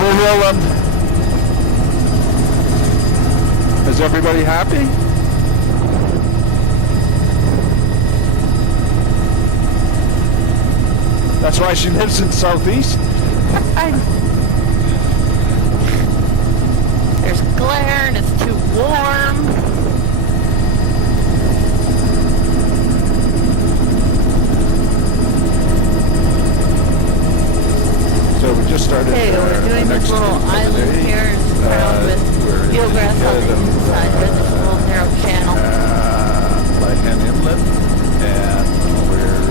We're rolling. Is everybody happy? That's why she lives in Southeast. There's glare and it's too warm. So we just started. Okay, we're doing this little island here. It's crowned with eelgrass on the inside. There's this little narrow channel. Like an inlet, and we're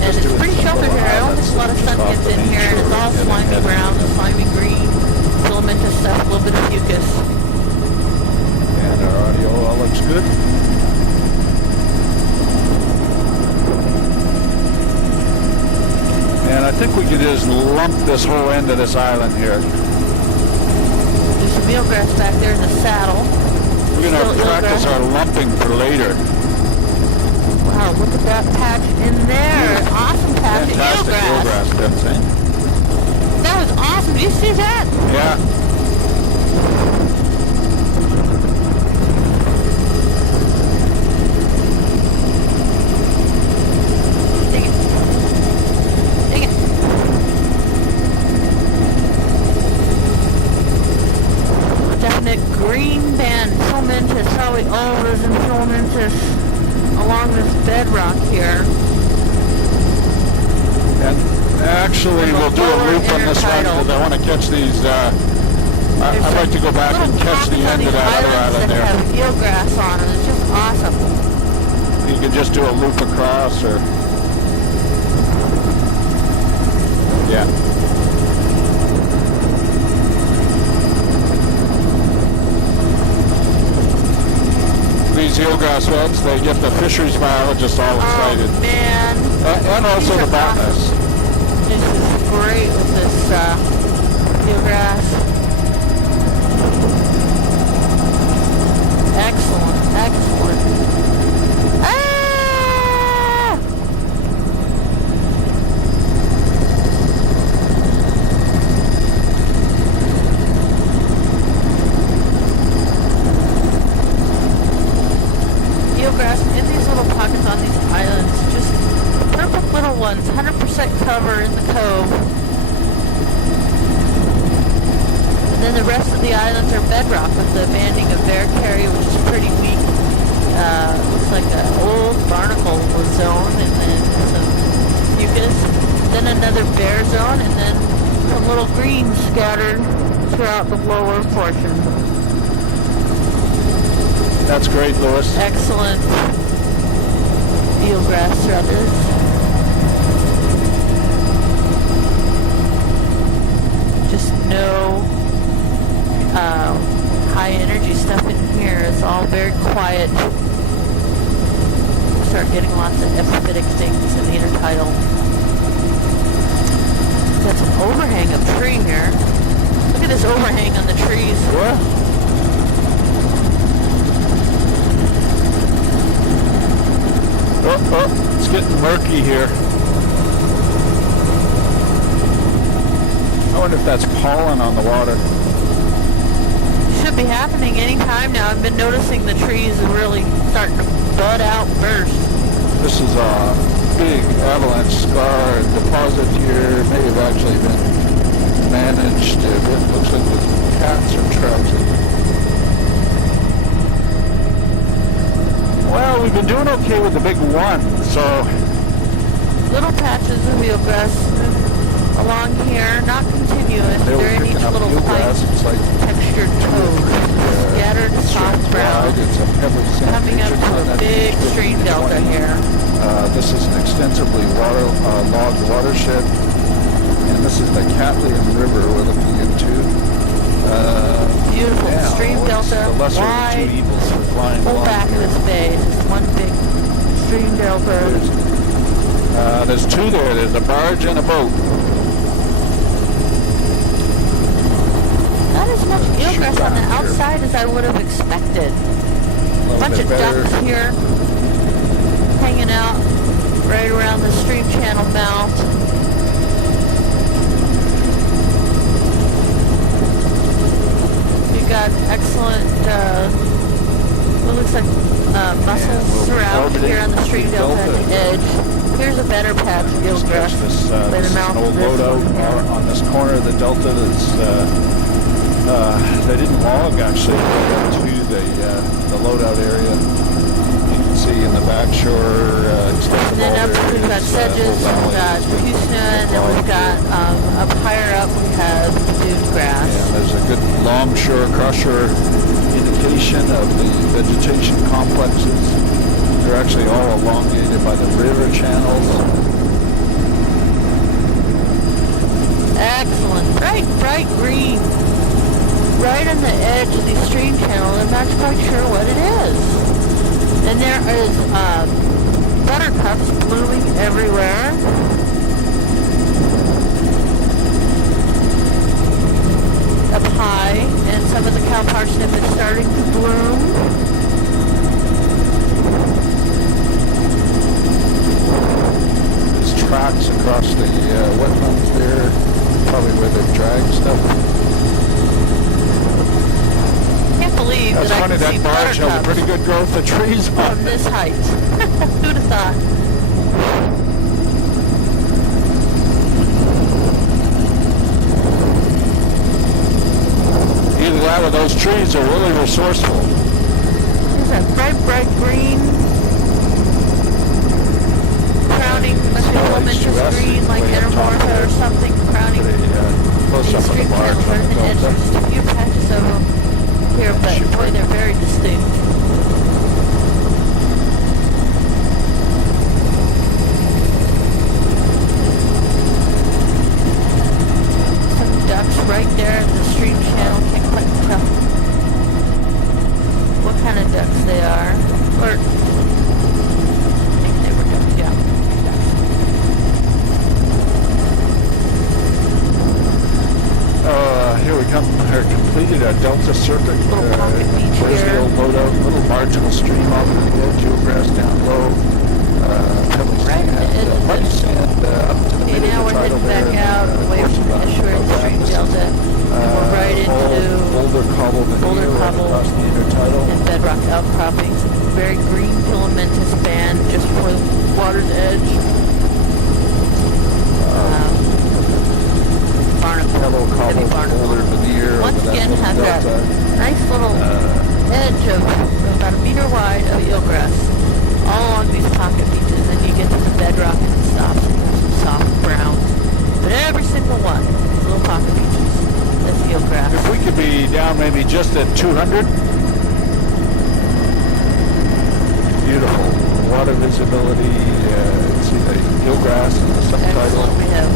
and it's pretty sheltered here. I don't think a lot of sun gets in here. And it's all slimy brown, slimy green, filamentous stuff, a little bit of mucus. And our audio all looks good. And I think we could just lump this whole end of this island here. There's some eelgrass back there in the saddle. We're going to practice our lumping for later. Wow, look at that patch in there. Awesome patch of eelgrass. Fantastic. That was awesome. Did you see that? Yeah. Green band, filamentous, probably overs and filamentous along this bedrock here. And actually, we'll do a loop on this one because I want to catch these. I'd like to go back and catch the end of that other island there. Have eelgrass on it. It's just awesome. You can just do a loop across, or yeah. These eelgrass beds, they get the fisheries biologists all excited. Oh, man. And also the botanists. Awesome. This is great with this eelgrass. Excellent, excellent. Ah! Eelgrass in these little pockets on these islands, just perfect little ones, 100% cover in the cove. And then the rest of the islands are bedrock with the banding of Bearcarry, which is pretty weak. Looks like an old barnacle zone, and then some mucus, then another bear zone, and then some little greens scattered throughout the lower portion. That's great, Louis. Excellent eelgrass throughout this. Just no high energy stuff in here. It's all very quiet. Start getting lots of epiphytic things in the intertidal. Got some overhang of tree here. Look at this overhang on the trees. What? Oh, it's getting murky here. I wonder if that's pollen on the water. Should be happening any time now. I've been noticing the trees are really starting to bud out first. This is a big avalanche scar deposit here. May have actually been managed. It looks like the cats are trapped in there. Well, we've been doing okay with the big one, so... Little patches of eelgrass along here, not continuous. There are each little fine like textured toes, scattered soft brown, coming up to a big stream delta here. This is an extensively logged watershed, and this is the Catlian River we're looking into. Beautiful Yeah, stream well, it's delta, the lesser of the wide, two evils for flying whole along back of here. this bay is just one big stream delta. There's two there. There's a barge and a boat. Not as much eelgrass on the outside as I would have expected. A bunch of ducks here hanging out right around the stream channel mouth. We got excellent, what looks like mussels around here on the stream delta at the edge. Here's a better patch of eelgrass by the mouth of this one. On this corner of the delta that's they didn't log actually to the loadout area. You can see in the back shore and then up we've got sedges, we've got Houston, and we've got up higher up we have dune grass. Yeah, there's a good longshore crusher indication of the vegetation complexes. They're actually all elongated by the river channels. Excellent, bright green. Right on the edge of the stream channel. I'm not quite sure what it is. And there is buttercups blooming everywhere. Up high, and some of the cow parsnip is starting to bloom. There's tracks across the wetlands there, probably where they've dragged stuff. Believe That's that funny, I can see that barge has a buttercups pretty good growth of trees on from this height. Who'd have thought? Either that or those trees are really resourceful. There's that bright green crowning, must be momentous green like Entermorpha or something crowning Close the up on the stream barge channel. on the There's delta. just a few patches of them here, but boy, they're very distinct. Some ducks right there in the stream channel. Can't quite tell what kind of ducks they are. Or, I think they were ducks, yeah. Here we come. Completed a delta circuit. Little pocket beach There's the here. old loadout, little marginal stream off of the edge, eelgrass down low. Pebble Right sand, at the edge of muddy this. sand up to the Okay, middle now of we're the tidal heading back there. out away from the estuary of the stream delta, and we're right into boulder cobble boulder right cobble across the intertidal. and bedrock outcroppings. Very green filamentous band just before the water's edge. Barnacle, Pebble heavy cobble, barnacle. boulder veneer. Once over again, have that delta. nice little edge of about a meter wide of eelgrass all along these pocket beaches, and you get to the bedrock and it stops and there's some soft brown. But every single one, these little pocket beaches, that's eelgrass. If we could be down maybe just at 200. Beautiful. Water visibility, see the eelgrass and the subtidal. Excellent. We have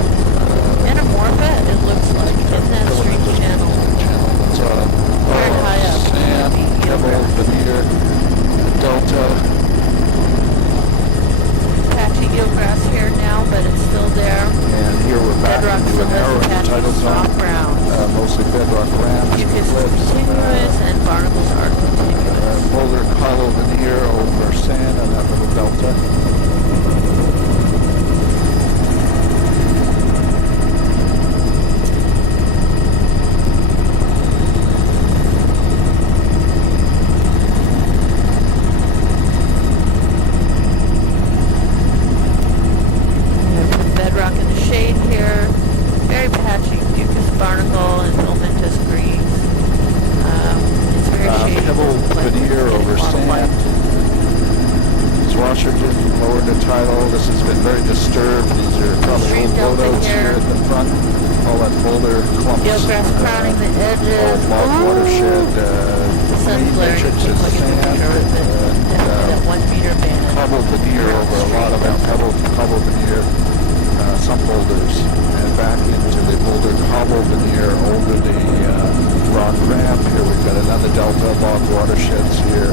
Entermorpha, it looks like, in that stream channel. Very high up. Sand, pebble, veneer, delta. Patchy eelgrass here now, but it's still there. And here we're back Bedrock into still an has narrow a patch tidal of zone. soft brown. Mostly bedrock ramps. Mucus is cliffs, continuous and barnacles are continuous. boulder hollow veneer over sand on that little delta. Bedrock in the shade here. Very patchy mucus barnacle and filamentous green. It's very shady. Pebble veneer over sand. Washington, lower to tidal. This has been very disturbed. These are probably Stream old delta loadouts here. here at the front. All that boulder clumps. Eelgrass crowning the edges. Log watershed. The sun's glaring. Matrix It is looks like it's a sand. meter, but that 1 meter band. Cobble veneer over a lot of that pebble veneer. some boulders and back into the boulder cobble veneer over the rock ramp. Here we've got another delta, log watersheds here.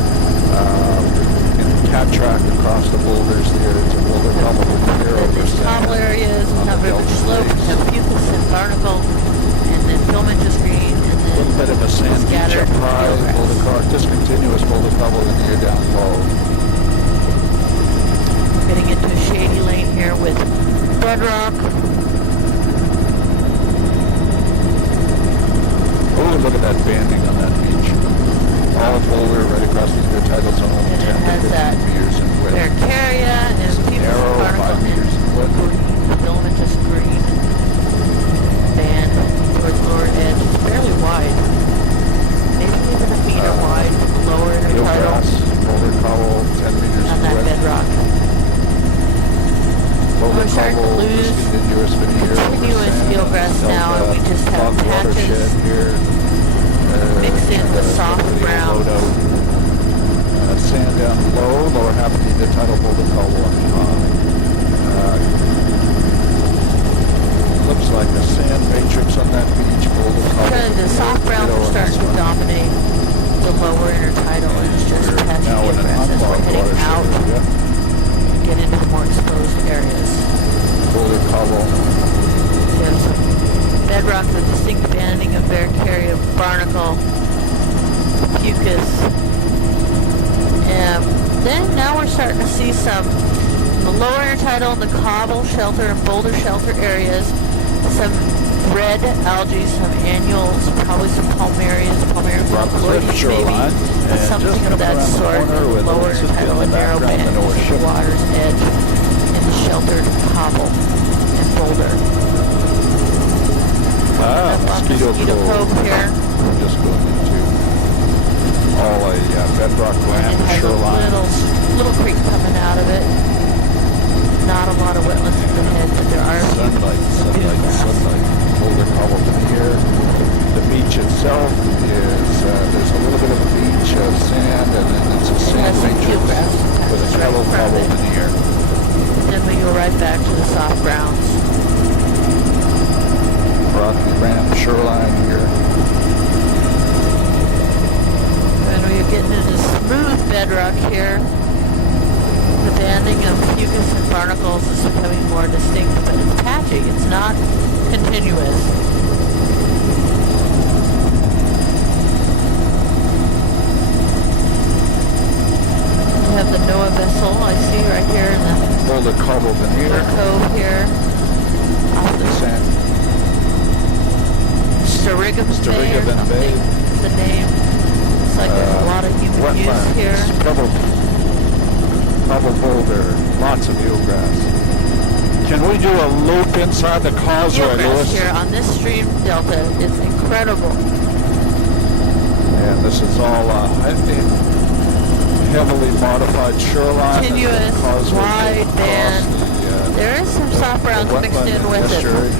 In cat track across the boulders there. It's a boulder cobble veneer over These cobble areas have river slopes, have fucus and barnacle, and then filamentous green, and then a little bit of a sand beach scattered up high, eelgrass. boulder car, discontinuous boulder cobble veneer down low. Getting into a shady lane here with bedrock. Oh, look at that banding on that beach. All boulder right across the intertidal zone. And it has that meters in width. Barricaria and fucus Narrow, and barnacle 5 meters in width. and filamentous green band towards the lower edge. It's fairly wide. Maybe even a meter wide from the lower intertidal Eelgrass, boulder cobble, 10 meters on in that width. bedrock. Boulder We're starting to cobble, lose discontinuous veneer, continuous sand, eelgrass now, and we just have log patches watershed here. mixed in with soft pretty brown. low out. Sand down low, lower half of the intertidal boulder cobble up high. Looks like a sand matrix on that beach, boulder cobble. Because the soft browns are starting to dominate the lower intertidal, and it's just patchy Now in an eelgrass as we're unlocked heading out watershed area. and get into the more exposed areas. Boulder cobble. We have some bedrock with distinct banding of Barricaria, barnacle, fucus. And then now we're starting to see some the lower intertidal and the cobble shelter and boulder shelter areas, some red algae, some annuals, probably some palmarias, Rock cliff maybe, shoreline, and something just of coming that around the sort in corner the with lower Oasis in intertidal the and narrow background, band the North at the Shore. water's edge in the sheltered cobble and boulder. Up on Mosquito Cove here. We're just going into all a bedrock It land has shoreline. a little creek coming out of it. Not a lot of wetlands in the head, but there are Sunlight. Boulder cobble veneer. The beach itself is, there's a little bit of a beach of sand, and then it's a sand has some matrix eelgrass with a patches right shallow in front of cobble it. veneer. Then we go right back to the soft browns. Rocky Ram shoreline here. And we're getting into smooth bedrock here. The banding of fucus and barnacles is becoming more distinct, but it's patchy. It's not continuous. We have the Noah vessel I see right here in the Boulder cobble veneer. cove here. Off the Sand. Sturrigan Bay or Sturrigan something. Bay. The name. It's like there's a lot of human use Wetlands. here. Cobble boulder. Lots of eelgrass. Can we do a loop inside the causeway, Eelgrass Lewis? here on this stream delta is incredible. And this is all, I think, heavily modified shoreline. Continuous, Causeway wide across band. the, There is some soft browns the mixed in wetland with it. estuary.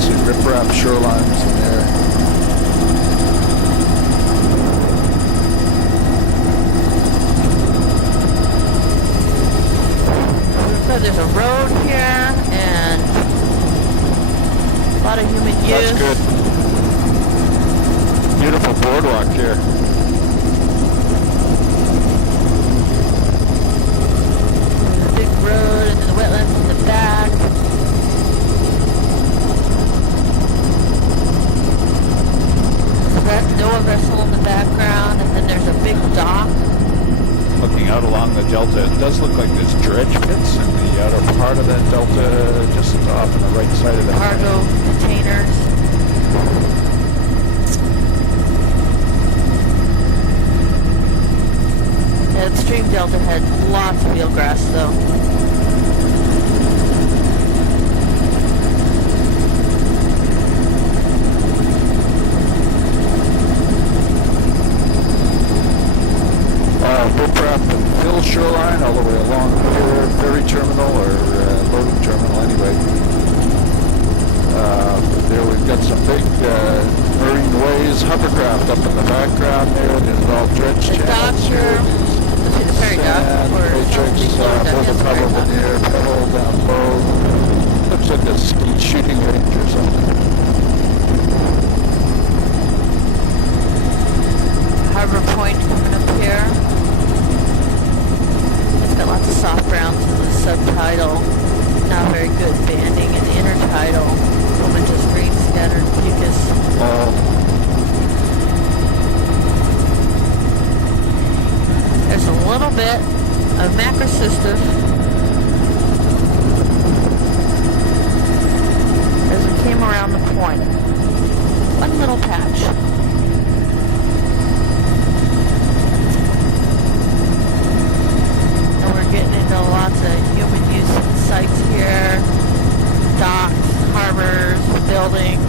See riprap shorelines in there. So there's a road here and a lot of human use. That's good. Beautiful boardwalk here. There's a big road and then the wetlands in the back. Noah vessel in the background, and then there's a big dock. Looking out along the delta, it does look like there's dredge pits in the outer part of that delta, just off on the right side of the Cargo containers. Yeah, the stream delta had lots of eelgrass though. riprap and fill shoreline all the way along here, ferry terminal or loading terminal anyway. There we've got some big marine ways, hovercraft up in the background there. There's all dredge The channels docks here. are, let's see, the sanitary dock sand, or matrix, boulder cover veneer, pedal down low. Looks like a skeet shooting range or something. Harbor Point coming up here. It's got lots of soft browns in the subtidal. Not very good banding in the intertidal. Momentous green scattered fucus. There's a little bit of macrocystis as we came around the point. One little patch. And we're getting into lots of human use sites here. Docks, harbors, buildings.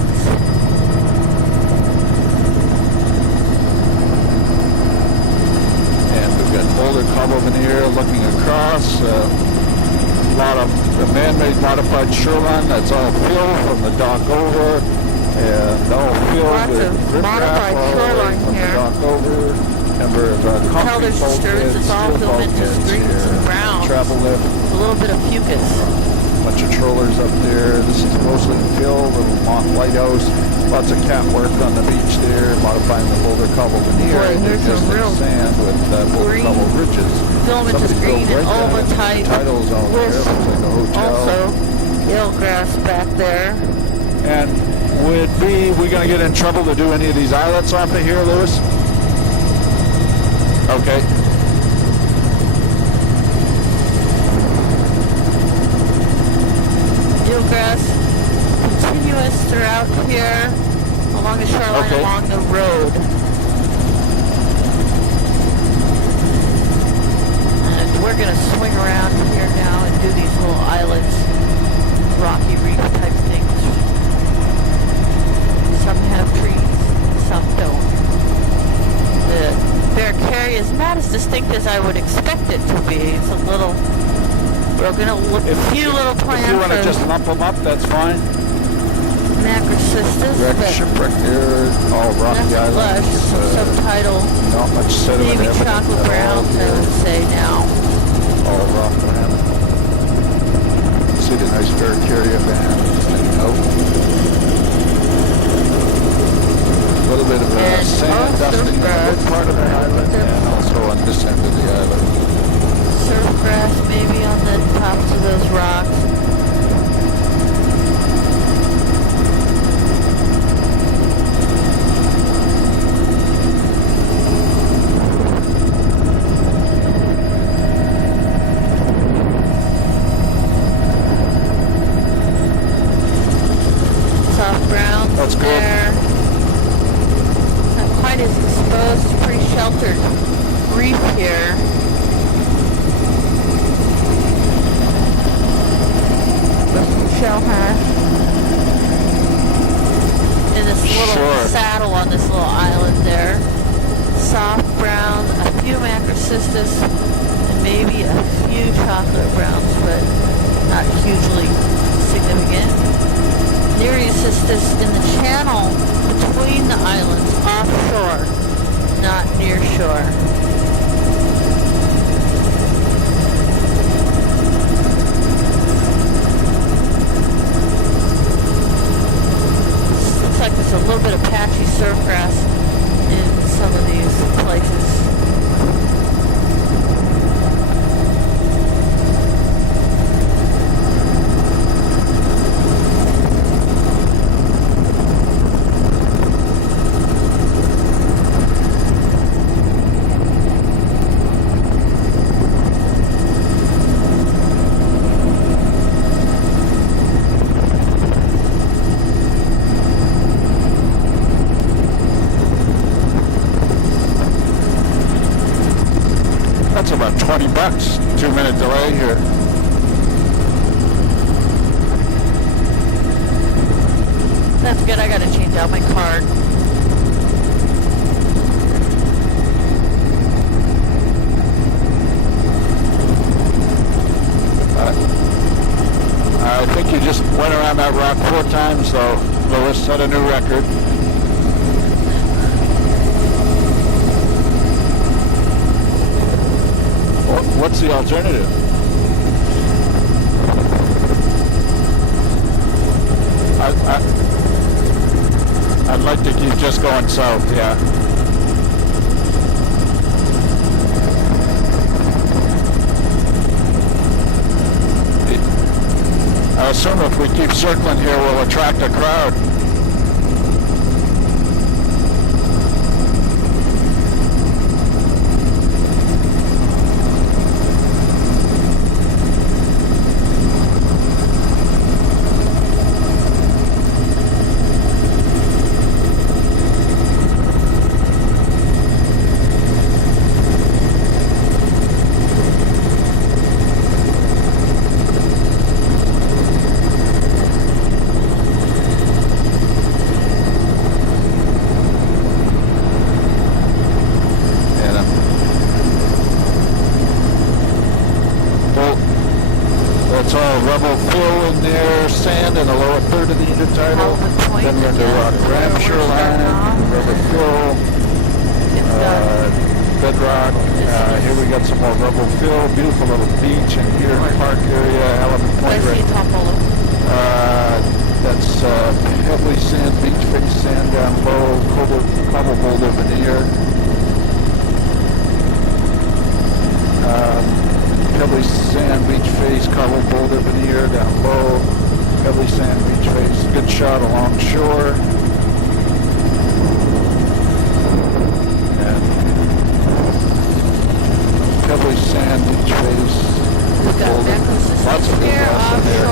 Boulder cobble veneer looking across. A lot of the man-made modified shoreline. That's all fill from the dock over, and all filled Lots with of modified shoreline from here. the dock over. Remember the Tell there's disturbance. It's all filamentous greens and browns. Travel lift. A little bit of fucus. Bunch of trawlers up there. This is mostly fill. Little mock lighthouse. Lots of cat work on the beach there, modifying the boulder cobble veneer. Boy, here's some real sand with boulder cobble ridges. Filamentous green and ulva type. Tidal zone there. Looks like a hotel. Also, eelgrass back there. And we're going to get in trouble to do any of these islets off of here, Lewis? Okay. Eelgrass continuous throughout here along the shoreline, along the road. And we're going to swing around here now and do these little islets, rocky reef type things. Some have trees, some don't. The bear carry is not as distinct as I would expect it to be. It's a little... We're going to look at a few little plants. If you want to just lump them up, that's fine. Macrocystis, Wreck, shipwreck there, all rocky islands. Lush, some subtidal, not much sediment. maybe chocolate browns, I would say now. All rock land. See the nice Barracaria band hanging out. A little bit of sand dusting on this part of the island and also on this end of the island. Surf grass maybe on the tops of those rocks. Soft browns. That's good. There. Not quite as exposed. It's pretty sheltered reef here. Shell hash in this little saddle on this little island there. Soft brown, a few macrocystis, and maybe a few chocolate browns, but not hugely significant. Nereocystis in the channel between the islands, offshore, not near shore. Like there's a little bit of patchy surf grass in some of these places. That's about $20, 2-minute delay here. That's good, I gotta change out my card. I think you just went around that rock 4 times, so Lewis set a new record. alternative. I'd like to keep just going south, yeah. I assume if we keep circling here, we'll attract a crowd. It's all rubble fill in there, sand in the lower third of the intertidal. Then we're into rock ramp shoreline, rubber fill, bedrock. Here we got some more rubble fill, beautiful little beach, and here in the park area, Element Point. That's pebbly sand, beach face sand down low, cobble boulder veneer. Pebbly sand, beach face, cobble boulder veneer down low. Pebbly sand, beach face. Good shot along shore. And pebbly sand, beach face. Lots of good grass in there.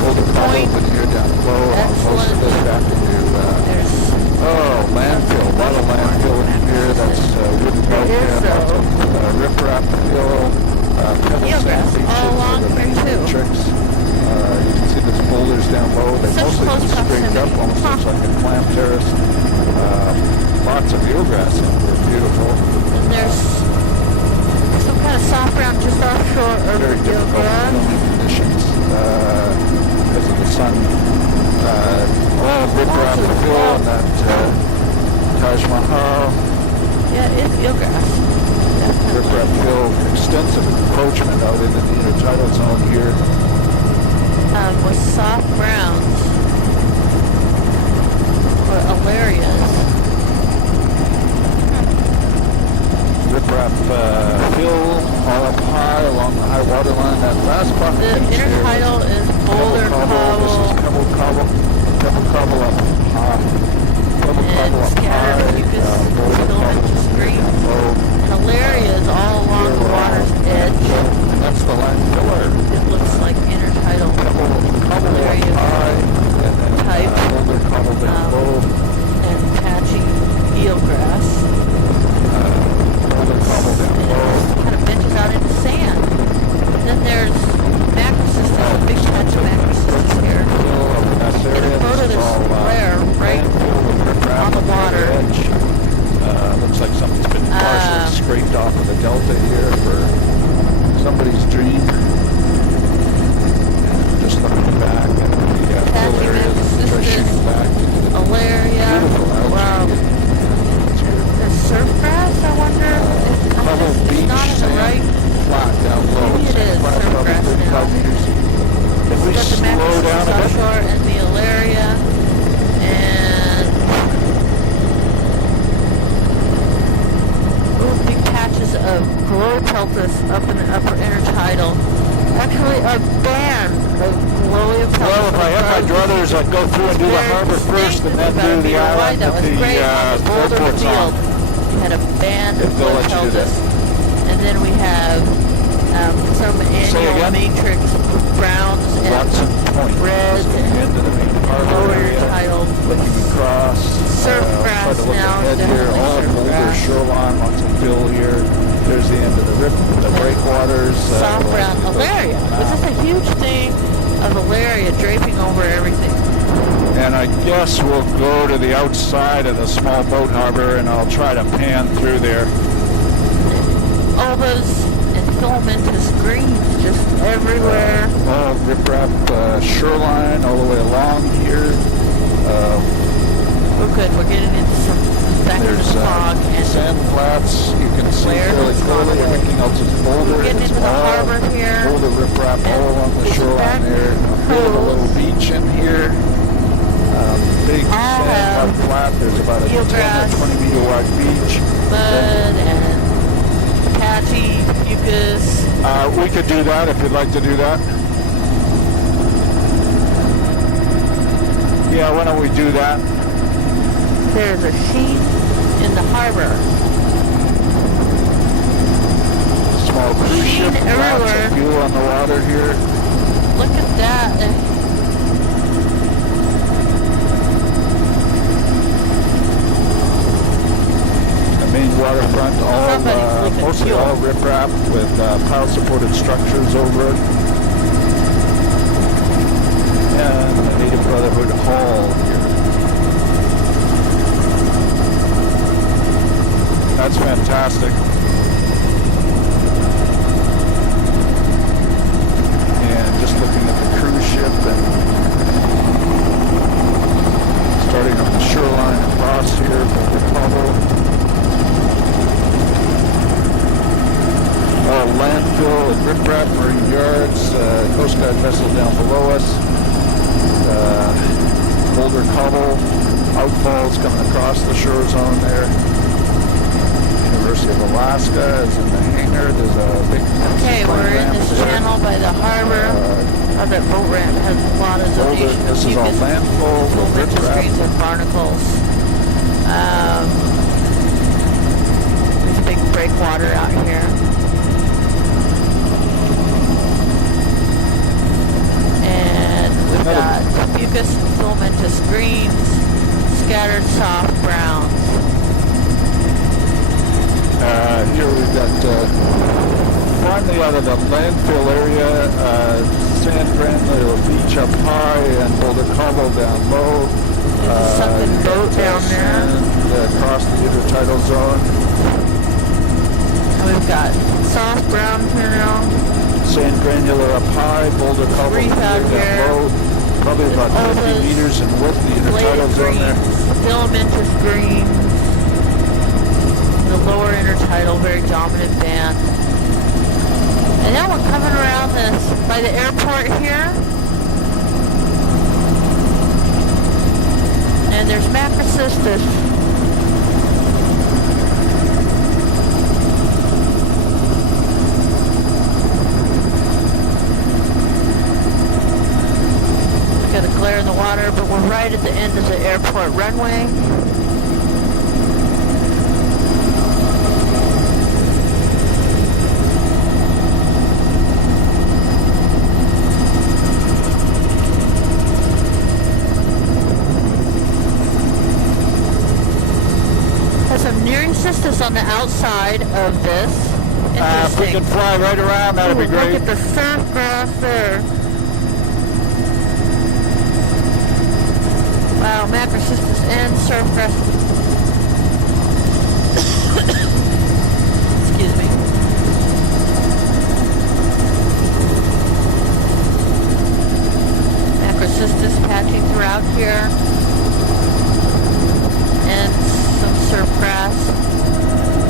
Boulder cobble veneer down low. Most of it back into landfill. A lot of landfill in here. That's wooden bulkhead. Riprap fill. Pebble sand beaches along are the main here too. tricks. You can see there's boulders down low. They mostly just scraped up, almost looks like a clam terrace. Lots of eelgrass in here, beautiful. And there's some kind of soft ground just offshore of very difficult filming conditions because of the sun. All riprap fill and that Taj Mahal. Yeah, it's eelgrass. Riprap fill, extensive encroachment out into the intertidal zone here. With soft browns or alarias. Riprap fill all up high along the high water line. That last part The intertidal is boulder cobble. This is pebble cobble up high. Pebble cobble up high. Boulder cobble green. low. Alarias all along the water's edge. And that's the line filler. It looks like intertidal alaria type. Boulder cobble down low. And patchy eelgrass. Boulder cobble down low. Kind of benches out into sand. And then there's macrocystis, a big patch of macrocystis here. In the photo there's some flare right on the water. Looks like something's been partially scraped off of the delta here for somebody's dream. And just looking back at the fill areas, just shooting back into the alaria. beautiful algae. There's surf grass, I wonder if Pebble it's beach not in the sand, right. flat down low. Maybe it is Flat, surf probably grass 35 now. meters. If we We've got the slow down macrocystis a bit, offshore and the alaria. And those big patches of Glowopeltis up in the upper intertidal. Actually, a band of Glowopeltis. well, if I have my druthers, I'd go through and do the harbor first and then do the island that that was great on the the boulder airport's field. on. We had a band of If they'll let you do that. Glowopeltis. And then we have some annual again? matrix browns and Watson Point. reds This is the and end of the main harbor lower area. intertidal Looking across. surf Try grass to look now, ahead here. definitely All surf boulder grass. shoreline, lots of fill here. There's the end of the breakwaters. Soft brown alaria. This is a huge thing of alaria draping over everything. And I guess we'll go to the outside of the small boat harbor and I'll try to pan through there. Ovas and filamentous greens just everywhere. All riprap shoreline all the way along here. Oh good, we're getting into some back into There's the fog and sand flats. You can see glare fairly of the clearly. fog. Everything else is boulder. We're getting It's into the all harbor here. boulder riprap all along the Isn't shoreline that there. A bit of a little beach in here. Big sand flat. There's about a 10 eelgrass, or 20 meter wide beach. mud and patchy mucus. We could do that if you'd like to do that. Yeah, why don't we do that? There's a sheen in the harbor. Small cruise ship, Sheen lots everywhere. of fuel on the water here. Look at that. The main waterfront, Somebody's leaking mostly fuel. all riprap with pile-supported structures over it. And the Native Brotherhood Hall here. That's fantastic. And just looking at the cruise ship and starting on the shoreline across here from the Cobble. Landfill and riprap, marine yards, Coast Guard vessel down below us. Boulder Cobble, outfalls coming across the shore zone there. University of Alaska is in the hangar. There's a big Okay, we're in this channel by the harbor. That boat ramp has a lot of zonation of This is all mucus, landfill, filamentous riprap. grains and barnacles. There's a big breakwater out here. And we've got mucus, filamentous greens, scattered soft browns. Here we've got finally out of the landfill area, sand granular beach up high and Boulder Cobble down low. There's a sunken boat down there. And across the intertidal zone. And we've got soft brown here now. Sand granular up high, Boulder Cobble Reef out down here. low. Probably about All 50 those meters in width, the intertidal Bladed zone there. greens, filamentous greens. The lower intertidal, very dominant band. And now we're coming around this by the airport here. And there's macrocystis. Got a glare in the water, but we're right at the end of the airport runway. Cystis on the outside of this. If we can fly right around, that'd be great. Look at the surf grass there. Wow, macrocystis and surf grass. Excuse me. Macrocystis patching throughout here. And some surf grass.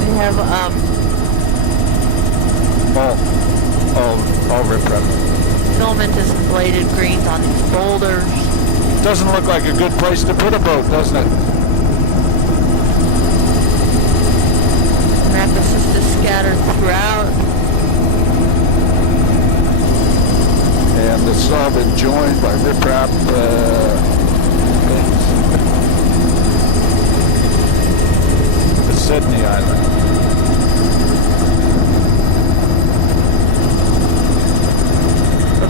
We have all riprap. filamentous and bladed greens on these boulders. Doesn't look like a good place to put a boat, doesn't it? Macrocystis scattered throughout. And this has all been joined by riprap things. The Sydney Island.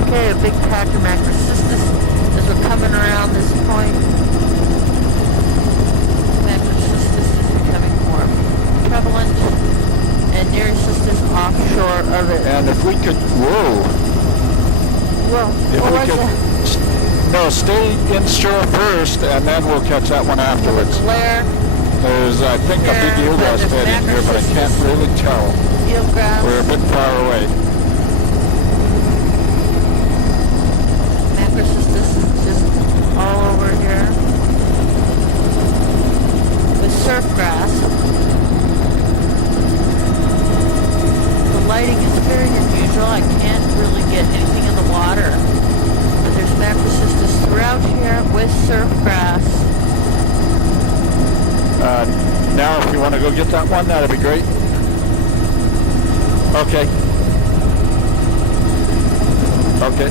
Okay, a big patch of macrocystis as we're coming around this point. Macrocystis is becoming more prevalent, and Neurocystis offshore of it. And if we could, Well, if what we was could, it? no, stay inshore first, and then we'll catch that one afterwards. Glare, There's, I think, a big There, eelgrass there's bed in here, but I can't macrocystis. really tell. eelgrass, We're a bit far away. macrocystis You'll get that one? That'd be great. Okay. Okay.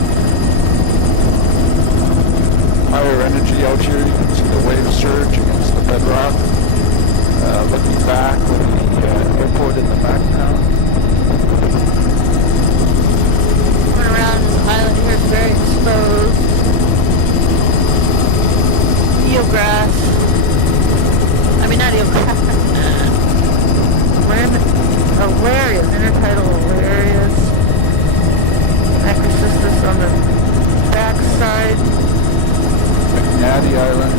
Higher energy out here. You can see the wave surge against the bedrock. Looking back with the airport in the background. Going around this island here is very exposed. Eelgrass. I mean, not eelgrass. Hilarious. Intertidal hilarious. Macrocystis on the backside. McNaddy Island.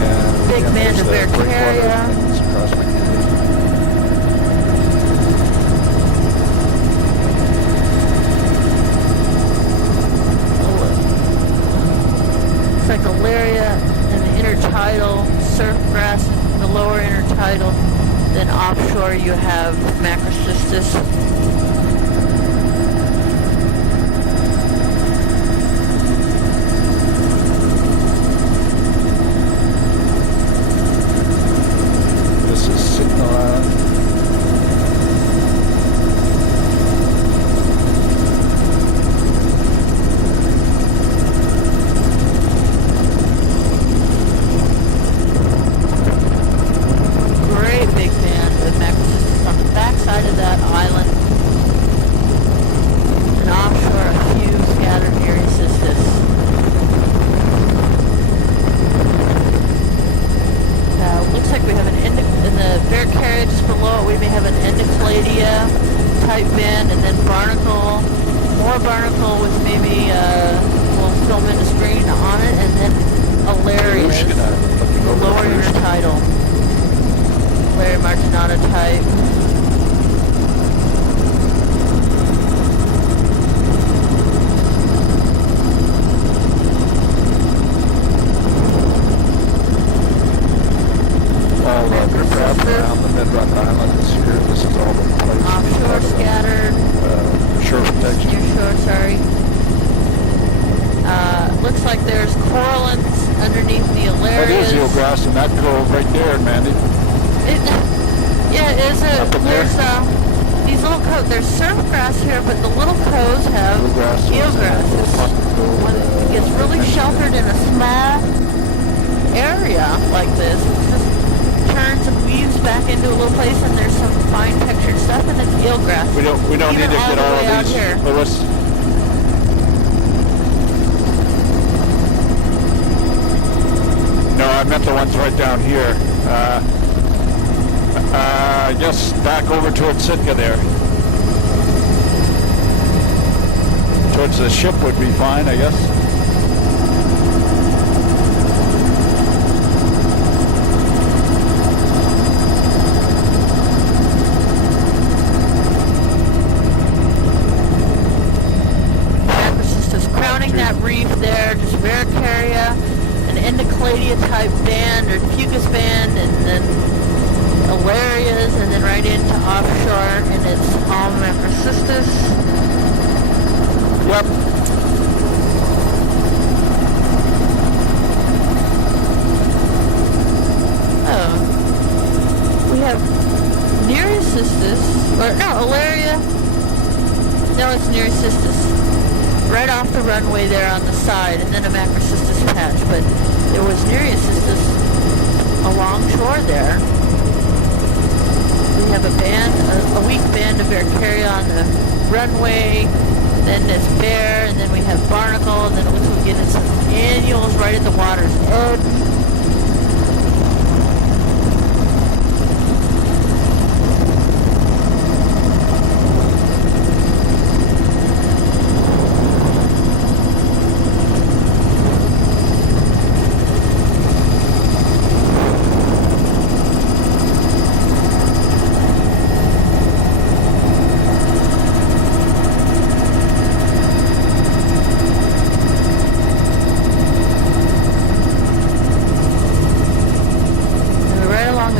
And Big band of Bercaria. Across McNaddy. It's like Alaria and the intertidal, surf grass in the lower intertidal. Then offshore you have Macrocystis. Sitka there. Towards the ship would be fine, I guess. Macrocystis crowning that reef there, just Bercaria, an Endocladia type band or fucus band, and then Alarias, and then right into offshore, and it's all Macrocystis. Yep. Oh. We have Nereocystis, or no, Alaria. No, it's Nereocystis. Right off the runway there on the side, and then a Macrocystis patch, but there was Nereocystis along shore there. We have a band, a weak band of Bercaria on the runway, then this bear, and then we have barnacle, and then it looks like we're getting some annuals right at the water's edge.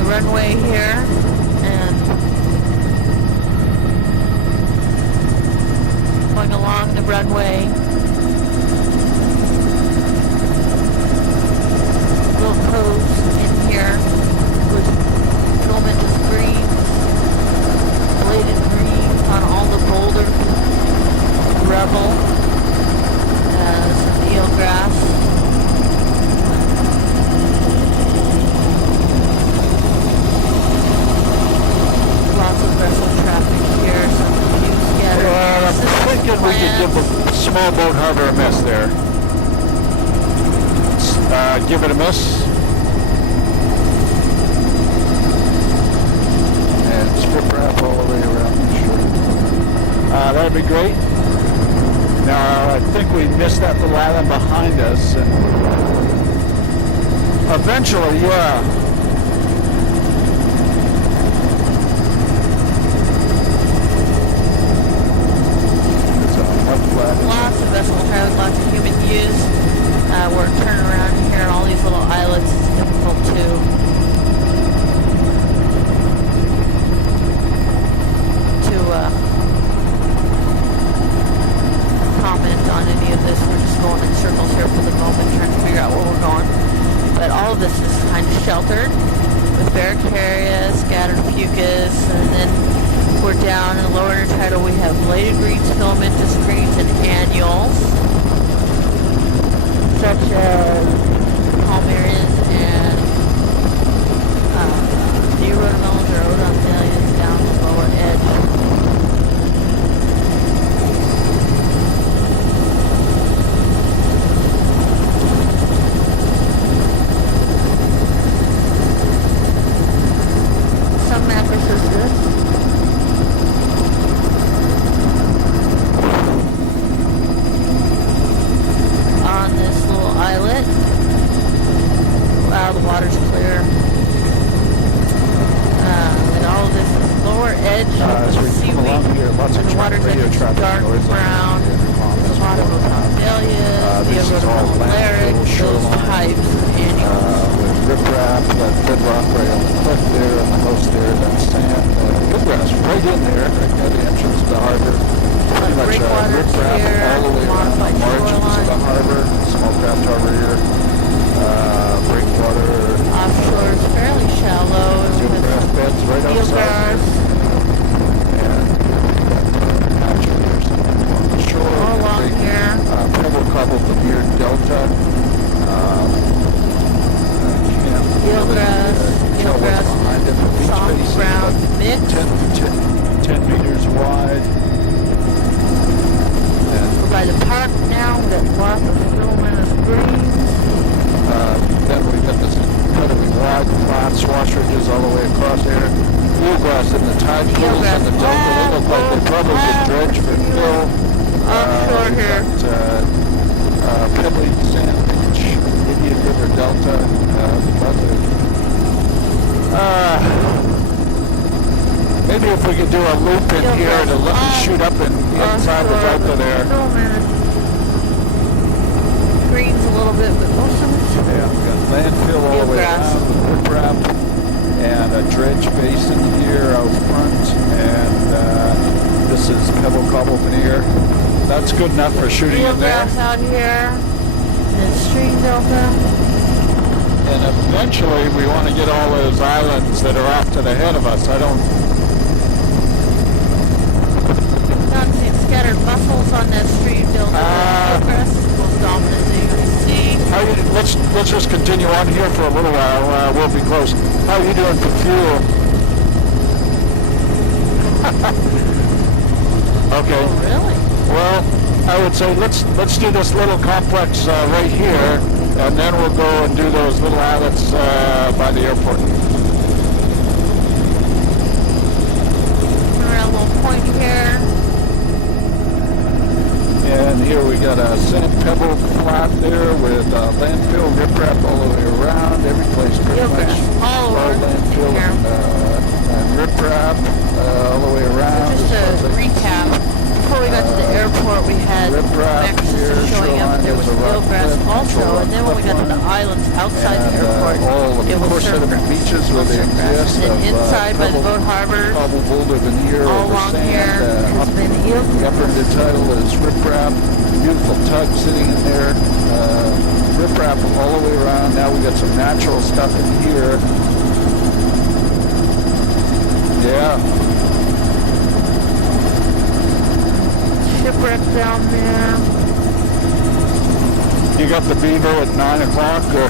Runway here, and going along the runway. Little coves in here with harbor a miss there. Give it a miss. And strip wrap all the way around the shore. That'd be great. Now, I think we missed that little island behind us, and eventually, yeah. Lots of vessel traffic, lots of human use. We're turning around here on all these little islets. It's difficult to comment on any of this. We're just going in circles here for the moment, trying to figure out where we're going. But all of this is kind of sheltered with Barracaria, scattered fucus, and then we're down in the lower intertidal. We have bladed greens, filamentous greens, and annuals, such as palmarias and neorodontillas or odontillas down the lower edge. Some mattresses good. On this little islet. Wow, the water's clear. And all of this is lower edge of the seaweed. And the water's edge is dark brown. There's a lot of odontillas, neorodontillas, those types of annuals. With riprap, that bedrock right on the cliff there, on the coast there, that sand, good grass right in there, right near the entrance to the harbor. Pretty much riprap all the way around the margins of the harbor, small craft harbor here, breakwater. Offshore is fairly shallow. Eelgrass beds right outside here. And naturally there's something along the shore. All along here. Pebble cobble veneer delta. Eelgrass, soft brown mix. 10 meters wide. We're by the park now. We've got lots of filamentous greens. Then we've got this incredibly wide flat swash ridges all the way across there. Eelgrass in the tide pools and the delta. They look like they probably get dredged for fill. Offshore here. Pebbly sand beach, Indian River Delta. Maybe if we could do a loop in here to let me shoot up and inside the delta there. Greens a little bit, but most of it's Yeah, we've got landfill all the way around, riprap, and a dredge basin here out front, and this is pebble cobble veneer. That's good enough for shooting in there. Eelgrass out here, and stream delta. And eventually we want to get all those islands that are off to the head of us. I don't... Not seeing scattered mussels on that stream delta. Eelgrass is most dominant that you can see. Let's just continue on here for a little while. We'll be close. How are you doing for fuel? Okay. Oh, really? Well, I would say let's do this little complex right here, and then we'll go and do those little islets by the airport. Around a little point here. And here we got a sand pebble flat there with landfill, riprap all the way around, every place pretty much. All over landfill here. and riprap all the way around. So just to recap, before we got to the airport, we had mattresses showing up. There was eelgrass also, and then when we got to the islands outside the airport, it was surf grass. Beaches where they exist. And then inside by the boat harbor, cobble boulder veneer all over along sand. here has been The upper eelgrass. intertidal is riprap. Beautiful tug sitting in there. Riprap all the way around. Now we got some natural stuff in here. Yeah. Shipwreck down there. You got the beaver at 9 o'clock or?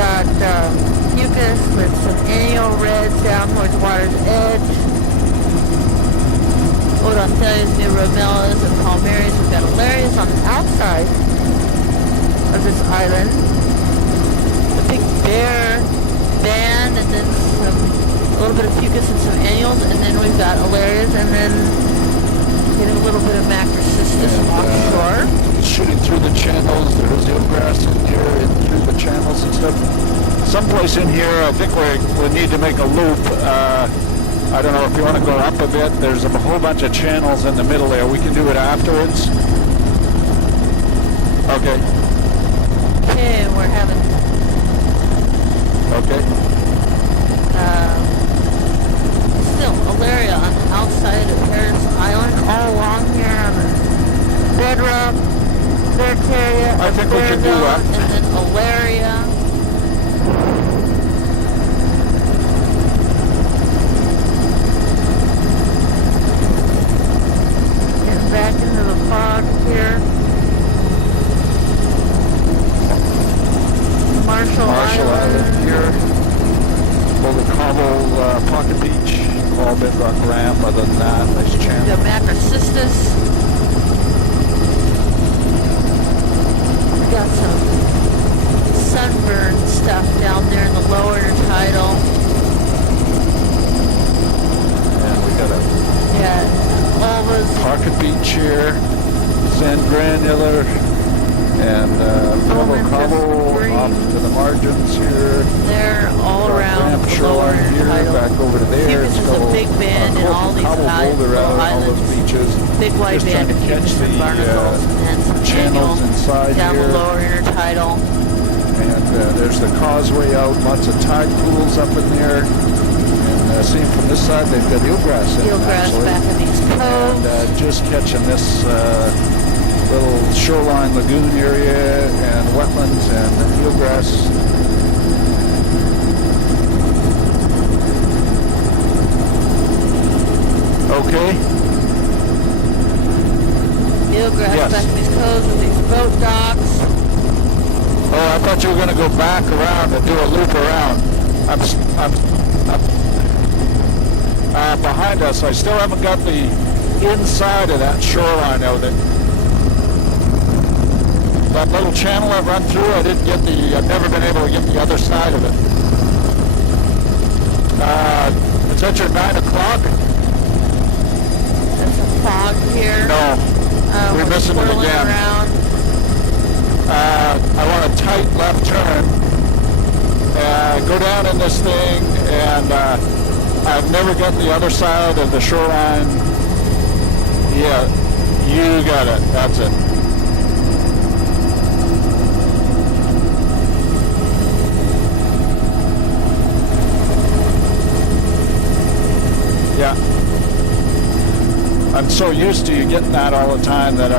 got mucus with some annual reds down towards water's edge. Odonthelias, new bromellas, and palmaries. We've got alarias on the outside of this island. The big bear band, and then a little bit of fucus and some annuals, and then we've got alarias, and then getting a little bit of macrocystis offshore. Shooting through the channels, there's eelgrass in here, and through the channels and stuff. Someplace in here, I think we need to make a loop. I don't know if you want to go up a bit. There's a whole bunch of channels in the middle there. We can do it afterwards. Okay. Okay, and we're having... Okay. Still, alaria on the outside of Paris Island, all along here on the bedrock, Verteria, I think we can do that. And then alaria. Getting back into the fog here. Marshall Island here. Boulder Cobble, Pocket Beach, all bedrock ramp. Other than that, nice channel. The macrocystis. We got some sunburn stuff down there in the lower intertidal. And we got a Pocket Beach here, sand granular, and Boulder Cobble off to the margins here. They're all around ramp the lower shoreline here, intertidal. back over to there. Fucus is a big band in all these Boulder out, all those beaches. Big white Just band of trying to catch fucus and the barnacles, and some channels annual inside down here. the lower intertidal. And there's the causeway out, lots of tide pools up in there. And seeing from this side, they've got eelgrass in Eelgrass actually. back in these coves. And just catching this little shoreline lagoon area and wetlands and eelgrass. Okay. Eelgrass Yes. back in these coves with these boat docks. Oh, I thought you were going to go back around and do a loop around. I'm behind us. I still haven't got the inside of that shoreline out there. That little channel I've run through, I've never been able to get the other side of it. Is that your 9 o'clock? There's some fog here. No. We're missing it swirling again. around. I want a tight left turn. Go down in this thing, and I've never got the other side of the shoreline. Yeah, you got it. That's it. Yeah. I'm so used to you getting that all the time that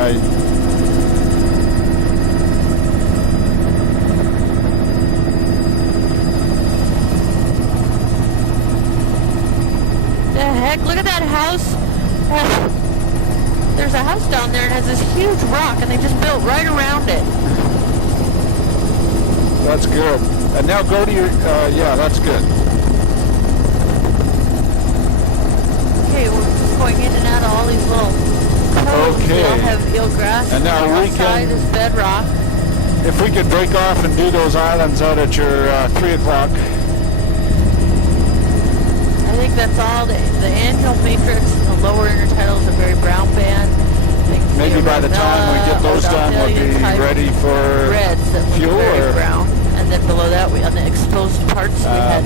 The heck, look at that house. There's a house down there and has this huge rock, and they just built right around it. That's good. And now go to your, yeah, that's good. Okay, we're just going in and out of all these little coves. Okay. They all have eelgrass. And now we outside can- is bedrock. If we could break off and do those islands out at your 3 o'clock. I think that's all. The annual matrix and the lower intertidal is a very brown band. Maybe by the time we get those done, we'll be ready for reds that look fuel, very or- brown. And then below that, on the exposed parts, we had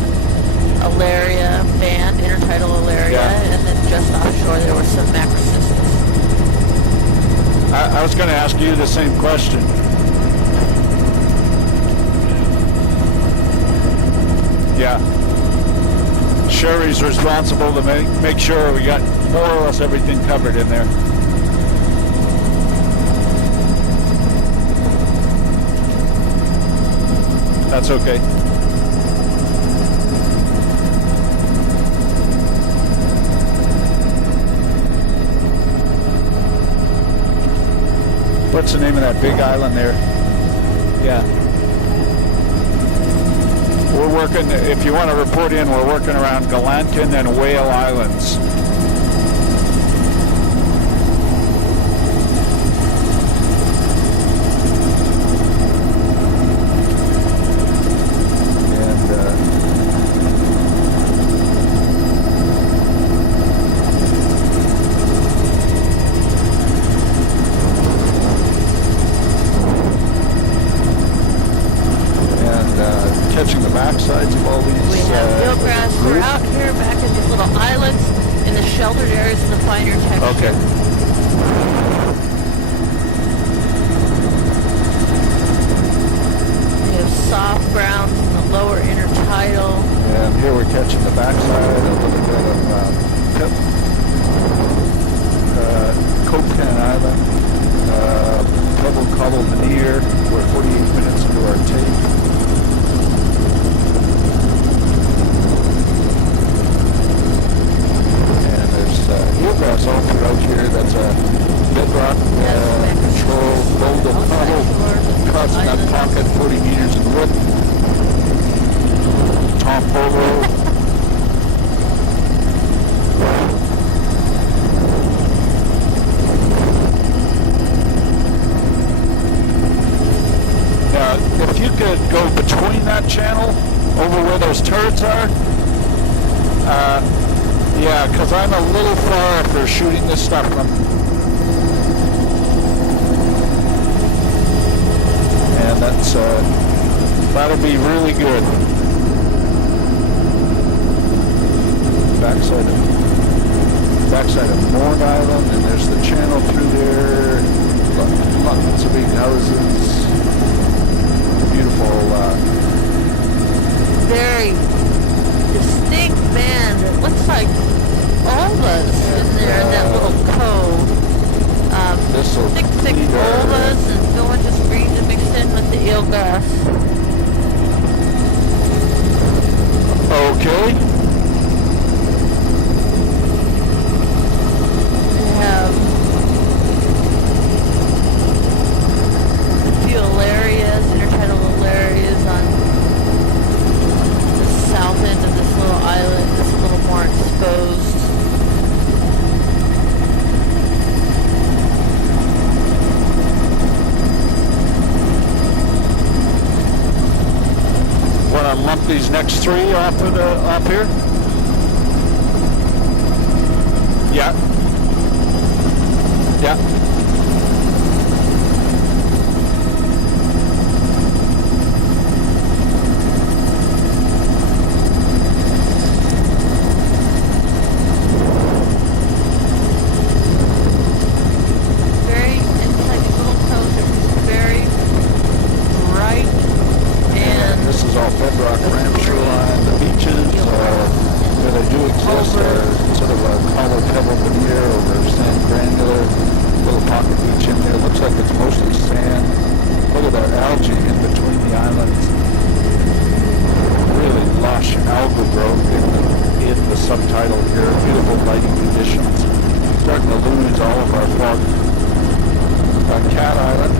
alaria band, intertidal alaria, Yeah. and then just offshore there was some macrocystis. I was going to ask you the same question. Yeah. Sherry's responsible to make sure we got more or less everything covered in there. That's okay. What's the name of that big island there? Yeah. working, if you want to report in, we're working around Galankin and Whale Islands. Catching the backsides of all these. We have eelgrass. We're out here back in these little islands in the sheltered areas in the finer texture. Okay. We have soft ground in the lower intertidal. And here we're catching the backside of a little bit of Copan Island, Pebble Cobble Veneer. We're 48 minutes into our take. Eelgrass all throughout here. That's a bedrock control, golden puddle, causing that pocket 40 meters in width. Tom Polo. Now, if you could go between that channel, over where those turrets are, yeah, because I'm a little far for shooting this stuff from. And that's, that'll be really good. Backside of Morn Island, and there's the channel through there. Lots of big houses. Beautiful, very distinct band. It looks like olvas in there in that little cove. Thick olvas and going just green to mix in with the eelgrass. Okay. We have a few alarias, intertidal alarias on the south end of this little island. It's a little more exposed. Want to lump these next three off here? Yeah. Yeah. Subtitle here, beautiful lighting conditions. Starting to lose all of our fog. Cat Island,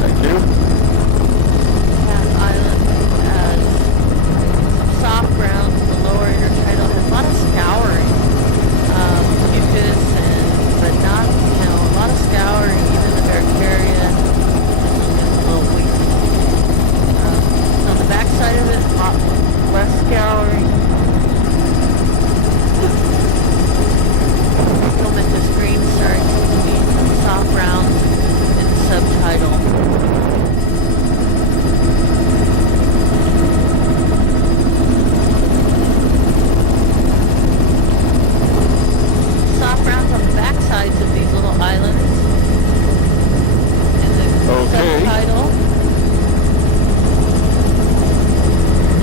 thank you. Cat Island has soft ground. The lower intertidal has a lot of scouring, mucus, but not, a lot of scouring. Even the Barricaria is a little weak. On the backside of it, a lot less scouring. This green starting to be soft brown in the subtitle. Soft browns on the back sides of these little islands in the subtitle.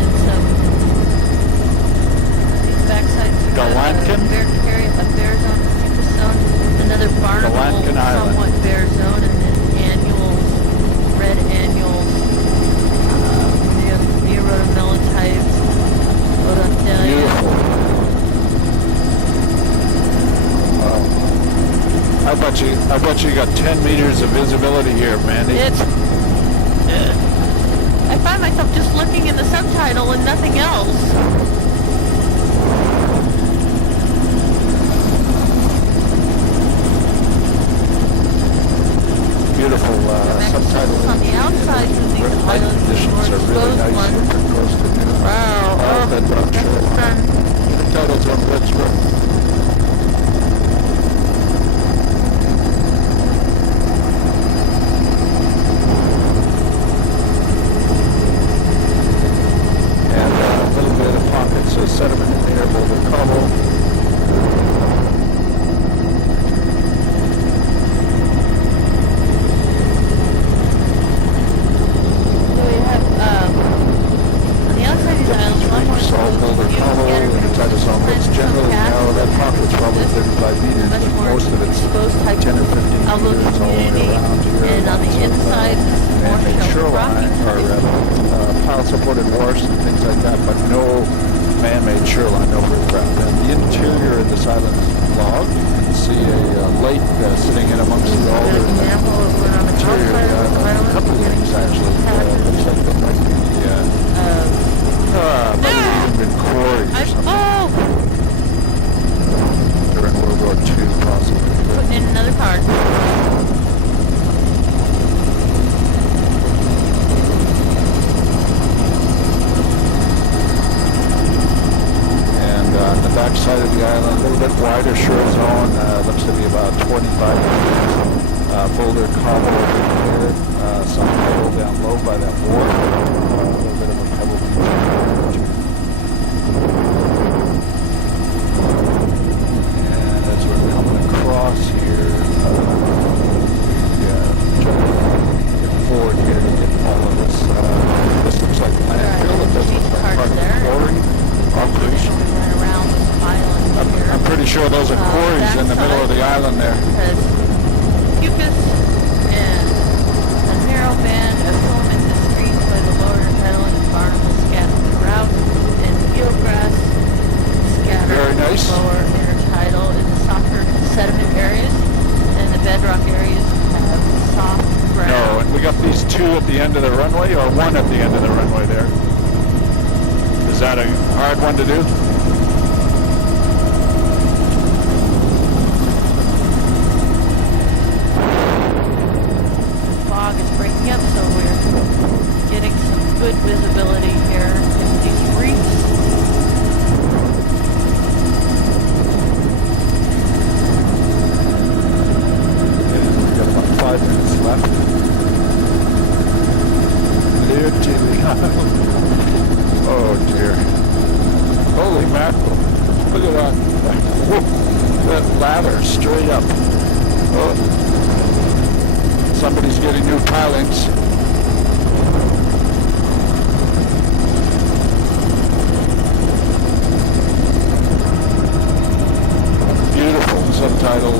And some these back sides are Galankin. A bear zone. Another barnacle, somewhat bare zone, and then annuals, red annuals, neorotomelites, Odonthalia. I bet you got 10 meters of visibility here, Mandy. I find myself just looking in the subtitle and nothing else. Beautiful subtitle. On the outside of these Light islands, conditions are really nice here for coastal news. Wow. Bedrock shoreline. Titles on Pittsburgh. And a little bit of pockets of sediment in there, boulder cobble. Generally narrow. That pocket's probably 35 meters, but most of it's 10 or 15 meters all the way around here. And on the inside, Man-made shoreline, or pile-supported wharfs and things like that, but no man-made shoreline, no riprap. And the interior of this island is logged. You can see a lake sitting in amongst the alder in the interior of the island. A couple of things, actually. Looks like there might be even quarries or something. During World War II, possibly. Putting in another card. And on the back side of the island, a little bit wider shore zone, looks to be about 25 meters. Boulder cobble over here, some pebble down low by that wharf. A little bit of a pebble beach. Across here, get forward here to get all of this. This looks like landfill. It does look like part of the quarry operation. I'm pretty sure those are quarries in the middle of the island there. Mucus and a narrow band of filament is screened by the lower tidal and barnacles scattered throughout, and eelgrass scattered Very nice. Lower intertidal in the softer sediment areas, and the bedrock areas have soft ground. No, and we got these two at the end of the runway, or one at the end of the runway there. Is that a hard one to do? The fog is breaking up, so we're getting some good visibility here in these reefs. We've got about 5 minutes left. Dear Tilly Island. Oh dear. Holy mackerel. Look at that. Whoa. That ladder straight up. Oh. Somebody's getting new pilings. Beautiful subtitle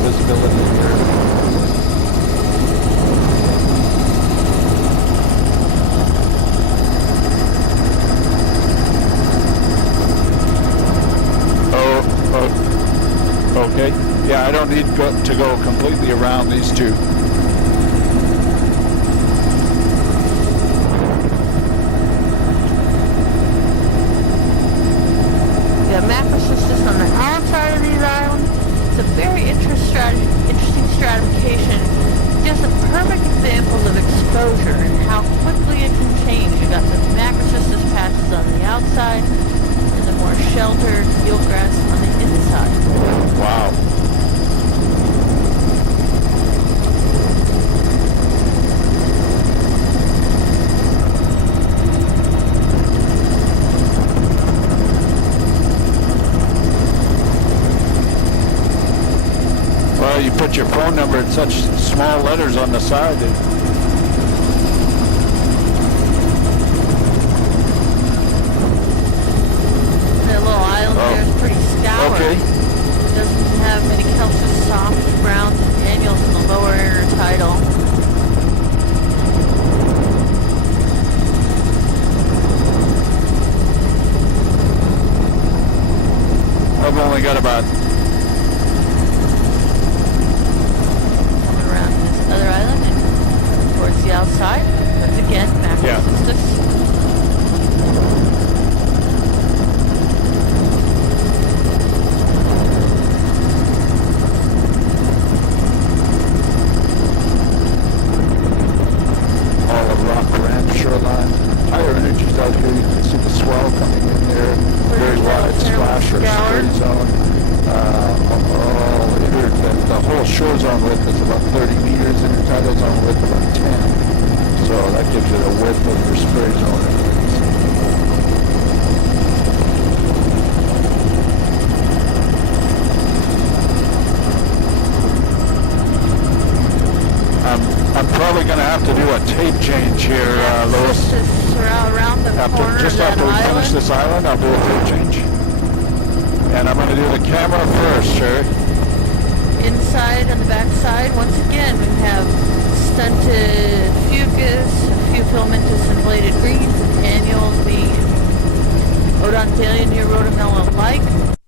visibility here. Okay. Yeah, I don't need to go completely around these two. We have macrocystis on the outside of these islands. It's a very interesting stratification. Just a perfect examples of exposure and how quickly it can change. You got the macrocystis patches on the outside and the more sheltered eelgrass on the inside. Wow. Well, you put your phone number in such small letters on the side. The little island there is pretty scoured. Okay. Doesn't have many calcareous soft browns and annuals in the lower intertidal. I've only got about Coming around this other island and towards the outside. Once again, macrocystis. gives you the width of your spray zone and things. I'm probably going to have to do a tape change here, Louis. Just around the corner Just of that after we finish island. this island, I'll do a tape change. And I'm going to do the camera first, Sherry. Inside and the back side, once again, we have stunted fucus, a few filamentous and bladed greens, and annual bean. Odontalia near rhodomelon-like.